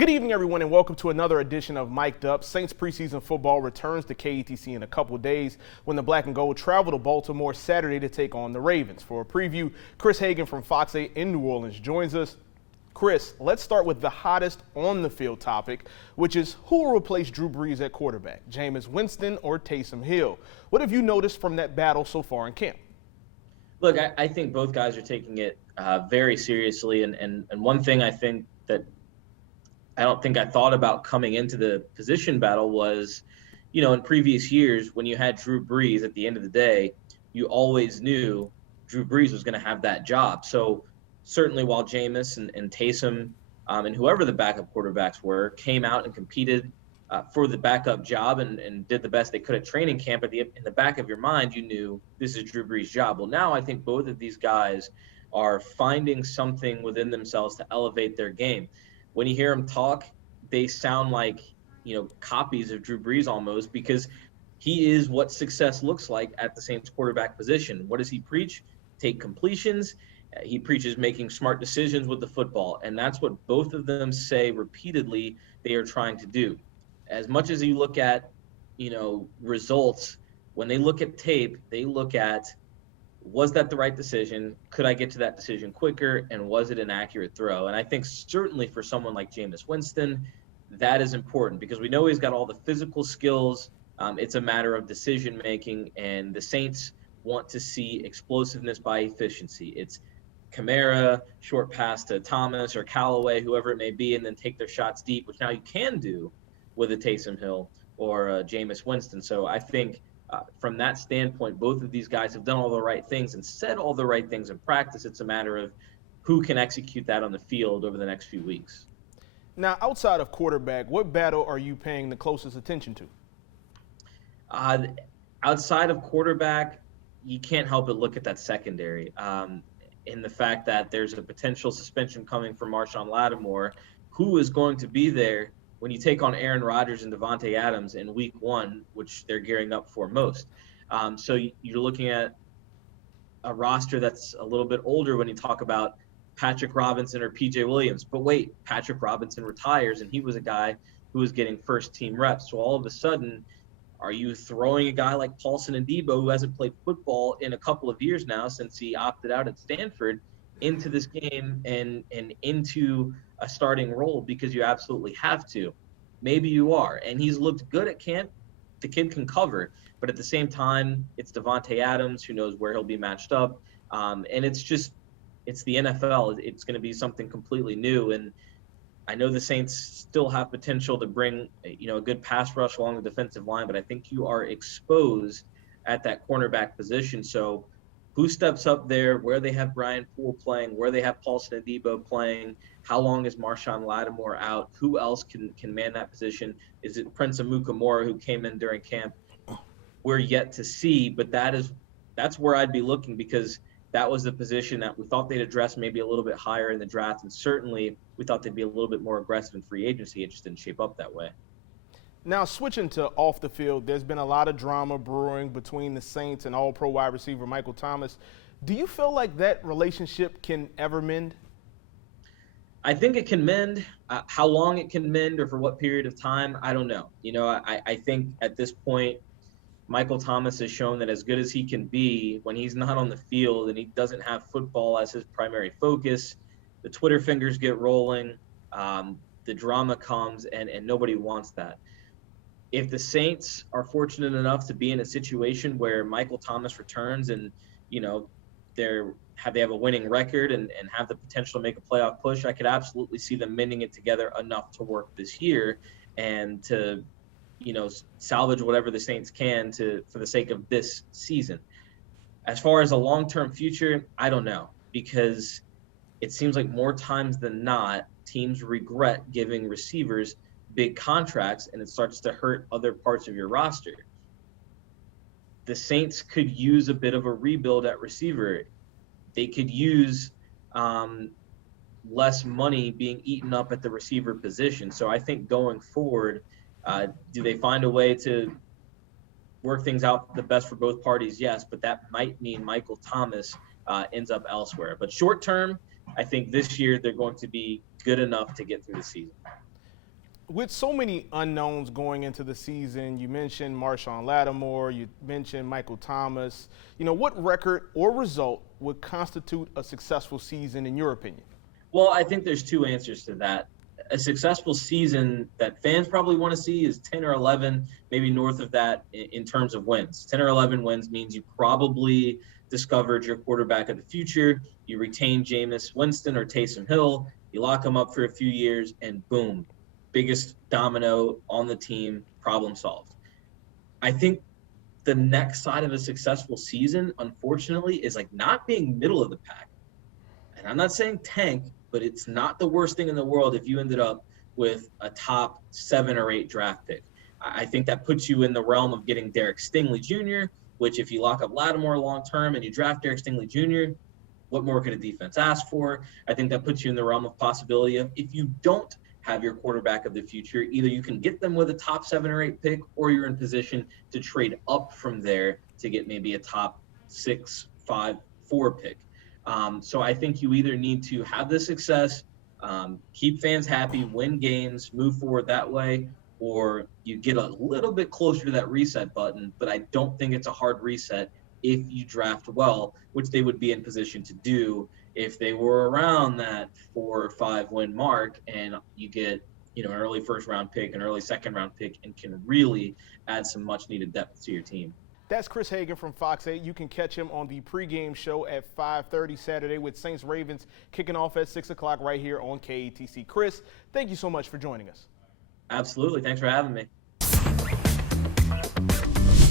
Good evening, everyone, and welcome to another edition of Mic'd Up. Saints preseason football returns to KATC in a couple days when the Black and Gold travel to Baltimore Saturday to take on the Ravens. For a preview, Chris Hagan from Fox 8 in New Orleans joins us. Chris, let's start with the hottest on-the-field topic, which is who will replace Drew Brees at quarterback, Jameis Winston or Taysom Hill? What have you noticed from that battle so far in camp? Look, I think both guys are taking it very seriously, and one thing I think that I don't think I thought about coming into the position battle was, in previous years when you had Drew Brees at the end of the day, you always knew Drew Brees was going to have that job. So certainly while Jameis and Taysom and whoever the backup quarterbacks were came out and competed for the backup job and did the best they could at training camp, in the back of your mind, you knew this is Drew Brees' job. Well, now I think both of these guys are finding something within themselves to elevate their game. When you hear them talk, they sound like, copies of Drew Brees almost, because he is what success looks like at the Saints quarterback position. What does he preach? Take completions. He preaches making smart decisions with the football, and that's what both of them say repeatedly they are trying to do. As much as you look at, results, when they look at tape, they look at, was that the right decision? Could I get to that decision quicker? And was it an accurate throw? And I think certainly for someone like Jameis Winston, that is important because we know he's got all the physical skills. It's a matter of decision making, and the Saints want to see explosiveness by efficiency. It's Kamara, short pass to Thomas or Callaway, whoever it may be, and then take their shots deep, which now you can do with a Taysom Hill or Jameis Winston. So I think from that standpoint, both of these guys have done all the right things and said all the right things in practice. It's a matter of who can execute that on the field over the next few weeks. Now, outside of quarterback, what battle are you paying the closest attention to? Outside of quarterback, you can't help but look at that secondary. In the fact that there's a potential suspension coming for Marshawn Lattimore, who is going to be there when you take on Aaron Rodgers and Davante Adams in week one, which they're gearing up for most. So you're looking at a roster that's a little bit older when you talk about Patrick Robinson or PJ Williams. But wait, Patrick Robinson retires, and he was a guy who was getting first-team reps. So all of a sudden, are you throwing a guy like Paulson and Debo, who hasn't played football in a couple of years now since he opted out at Stanford, into this game and into a starting role because you absolutely have to? Maybe you are. And he's looked good at camp. The kid can cover. But at the same time, it's Davante Adams, who knows where he'll be matched up. And it's the NFL. It's going to be something completely new. And I know the Saints still have potential to bring, a good pass rush along the defensive line, but I think you are exposed at that cornerback position. So who steps up there, where they have Brian Poole playing, where they have Paulson and Debo playing, how long is Marshawn Lattimore out, who else can man that position? Is it Prince Amukamara, who came in during camp? We're yet to see, but that's where I'd be looking, because that was the position that we thought they'd address maybe a little bit higher in the draft, and certainly we thought they'd be a little bit more aggressive in free agency. It just didn't shape up that way. Now, switching to off the field, there's been a lot of drama brewing between the Saints and all-pro wide receiver Michael Thomas. Do you feel like that relationship can ever mend? I think it can mend. How long it can mend or for what period of time, I don't know. I think at this point, Michael Thomas has shown that as good as he can be, when he's not on the field and he doesn't have football as his primary focus, the Twitter fingers get rolling, the drama comes, and nobody wants that. If the Saints are fortunate enough to be in a situation where Michael Thomas returns and, they have a winning record and have the potential to make a playoff push, I could absolutely see them mending it together enough to work this year and to, salvage whatever the Saints can for the sake of this season. As far as a long-term future, I don't know, because it seems like more times than not, teams regret giving receivers big contracts, and it starts to hurt other parts of your roster. The Saints could use a bit of a rebuild at receiver. They could use less money being eaten up at the receiver position. So I think going forward, do they find a way to work things out the best for both parties? Yes, but that might mean Michael Thomas ends up elsewhere. But short term, I think this year they're going to be good enough to get through the season. With so many unknowns going into the season, you mentioned Marshawn Lattimore, you mentioned Michael Thomas. What record or result would constitute a successful season in your opinion? Well, I think there's two answers to that. A successful season that fans probably want to see is 10 or 11, maybe north of that in terms of wins. 10 or 11 wins means you probably discovered your quarterback of the future. You retain Jameis Winston or Taysom Hill. You lock them up for a few years, and boom, biggest domino on the team, problem solved. I think the next side of a successful season, unfortunately, is like not being middle of the pack. And I'm not saying tank, but it's not the worst thing in the world if you ended up with a top 7 or 8 draft pick. I think that puts you in the realm of getting Derek Stingley Jr., which if you lock up Lattimore long term and you draft Derek Stingley Jr., what more could a defense ask for? I think that puts you in the realm of possibility of if you don't have your quarterback of the future, either you can get them with a top 7 or 8 pick, or you're in position to trade up from there to get maybe a top 6, 5, 4 pick. So I think you either need to have the success, keep fans happy, win games, move forward that way, or you get a little bit closer to that reset button. But I don't think it's a hard reset if you draft well, which they would be in position to do if they were around that 4 or 5 win mark, and you get an early first round pick, an early second round pick, and can really add some much needed depth to your team. That's Chris Hagan from Fox 8. You can catch him on the pregame show at 5:30 Saturday with Saints Ravens kicking off at 6 o'clock right here on KATC. Chris, thank you so much for joining us. Absolutely. Thanks for having me.